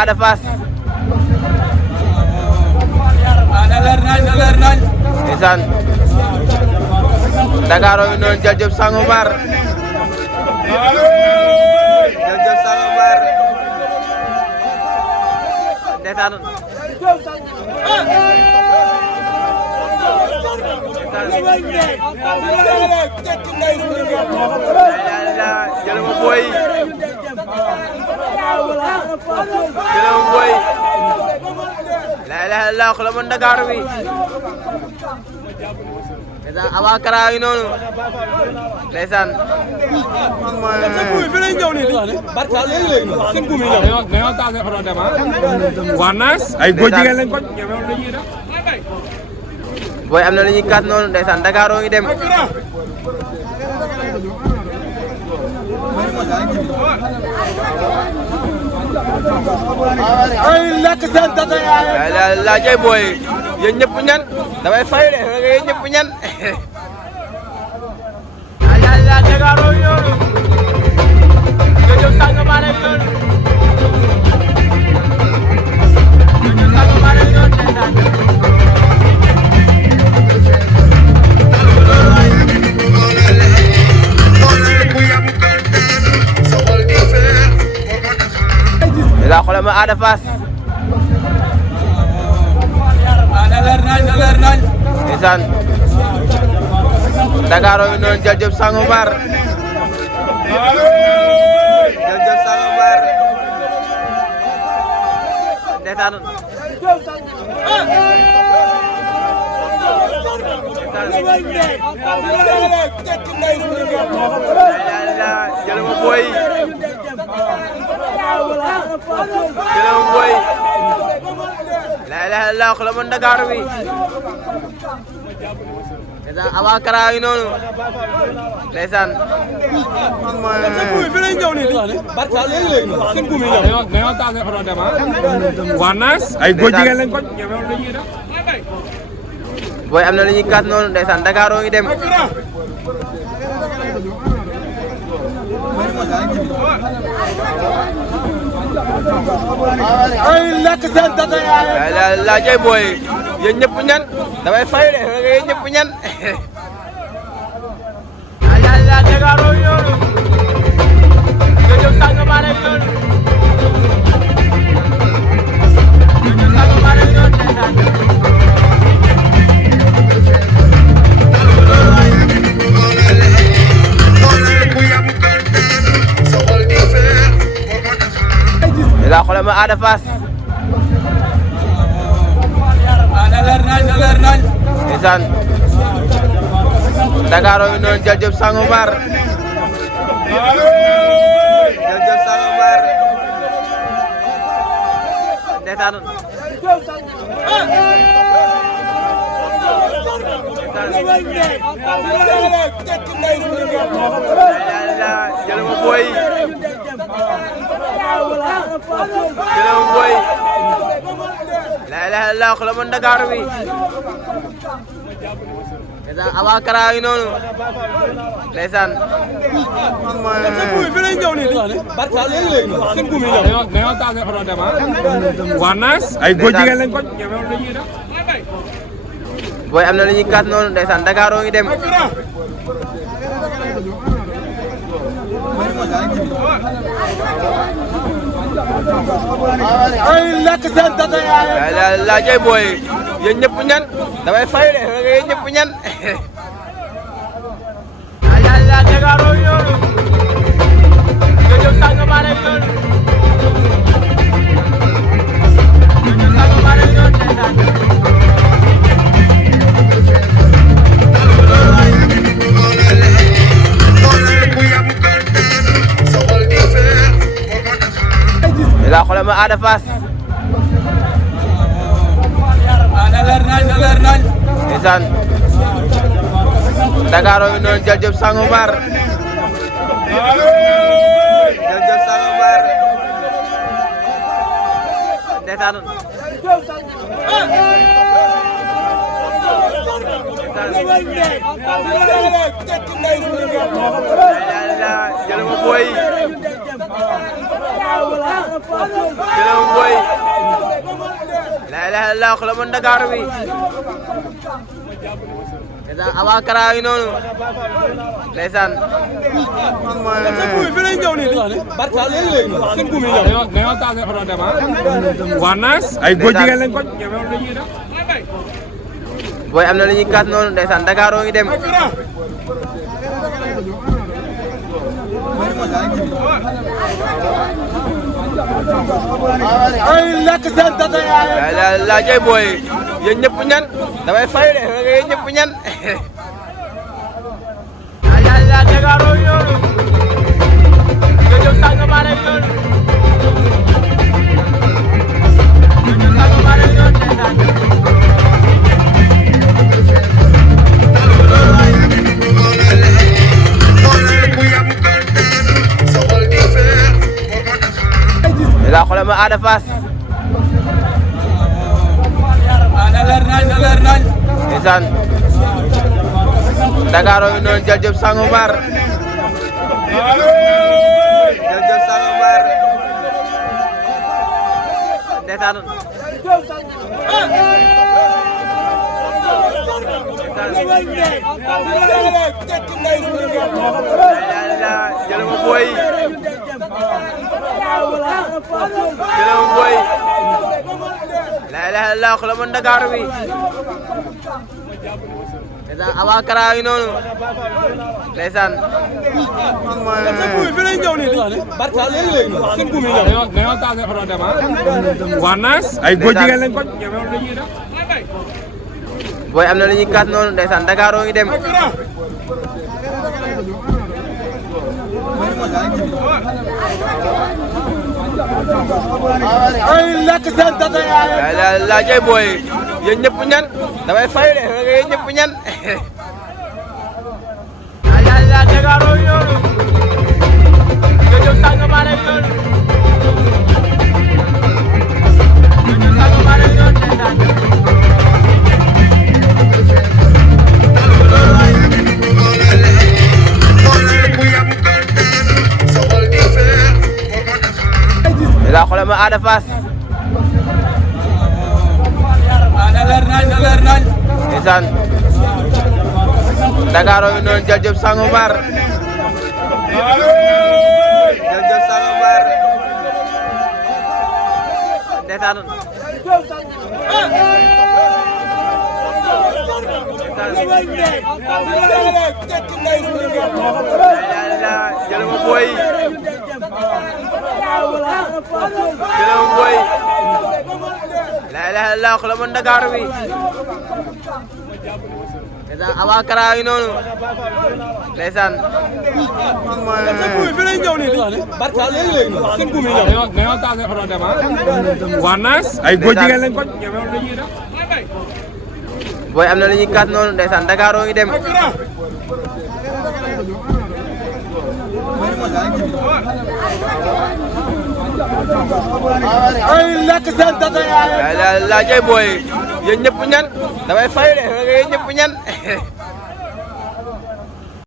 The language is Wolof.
Ada Fass ndeysaan Dakar ngi noonu Jël Diop Sangomar Jël Diop Sangomar ndeysaan jëlama boy la ilaha illallah xula man Dakar bi ndeysaan Aba Kara yi noonu ndeysaan ay góor jigéen lañ ko boy am na lu ñuy kat noonu ndeysaan Dakar ngi dem ay lekk seen tata yaay la jey boy yéen ñëpp ñan damay fay de yéen ñëpp ñan la Dakar ngi noonu Jël Diop Sangomar ngi noonu Jël Diop Sangomar ngi noonu ndeysaan la xoolal ma Ada Fass ndeysaan Dakar ngi noonu Jël Diop Sangomar Jël Diop Sangomar ndeysaan jëlama boy jëlama boy la ilaha illallah xula man Dakar bi ndeysaan Aba Kara yi noonu ndeysaan ay góor jigéen lañ ko boy am na lu ñuy kat noonu ndeysaan Dakar ngi dem ay lekk seen tata yaay la jey boy yéen ñëpp ñan damay fay de yéen ñëpp ñan la Dakar ngi noonu Jël Diop Sangomar ngi noonu Jël Diop Sangomar ngi noonu ndeysaan la xoolal ma Ada Fass ndeysaan Dakar ngi noonu Jël Diop Sangomar Jël Diop Sangomar ndeysaan jëlama boy jëlama boy la ilaha illallah xula man Dakar bi ndeysaan Aba Kara yi noonu ndeysaan ay góor jigéen lañ ko boy am na lu ñuy kat noonu ndeysaan Dakar ngi dem ay lekk seen tata yaay la jey boy yéen ñëpp ñan damay fay de yéen ñëpp ñan la Dakar ngi noonu Jël Diop Sangomar ngi noonu Jël Diop Sangomar ngi noonu ndeysaan la xoolal ma Ada Fass ndeysaan Dakar ngi noonu Jël Diop Sangomar Jël Diop Sangomar ndeysaan jëlama boy Gëlëm boy la ilaha illallah la mën Dakar bi ndeysaan avant Kara yi noonu ndeysaan dañoo taase oto dem waa naas ay góor jigéen lañ ko ñemewoon lañuy def boy am na lu ñuy kaas noonu ndeysaan Dakar oo ngi dem ay lekk seen data yaay la jey boy yéen ñëpp ñan damay fay de yéen ñëpp ñan la Dakar oo ngi noonu jëjëf sànq maa rek noonu jëjëf sànq maa rek noonu ndeysaan la xoolal ma Ada Fass ndeysaan Dakar oo ngi noonu jël jëf Sangomar jël jëf Sangomar ndeysaan jël ma boy gëlëm boy la ilaha illallah la mën Dakar bi ndeysaan avant Kara yi noonu ndeysaan dañoo taase oto dem waa naas ay góor jigéen lañ ko ñemewoon lañuy def boy am na lu ñuy kaas noonu ndeysaan Dakar oo ngi dem ay lekk seen data yaay. la jey boy yéen ñëpp ñan damay fay de yéen ñëpp ñan la Dakar oo ngi noonu jëjëf sànq maa rek noonu jëjëf sànq maa rek noonu ndeysaan la xoolal ma Ada Fass ndeysaan Dakar oo ngi noonu jël jëf Sangomar jël jëf Sangomar ndeysaan jël ma boy gëlëm boy la ilaha illallah la mën Dakar bi ndeysaan avant Kara yi noonu ndeysaan dañoo taase oto dem waa naas ay góor jigéen lañ ko ñemewoon lañuy def boy am na lu ñuy kaas noonu ndeysaan Dakar oo ngi dem ay lekk seen data yaay. la jey boy yéen ñëpp ñan damay fay de yéen ñëpp ñan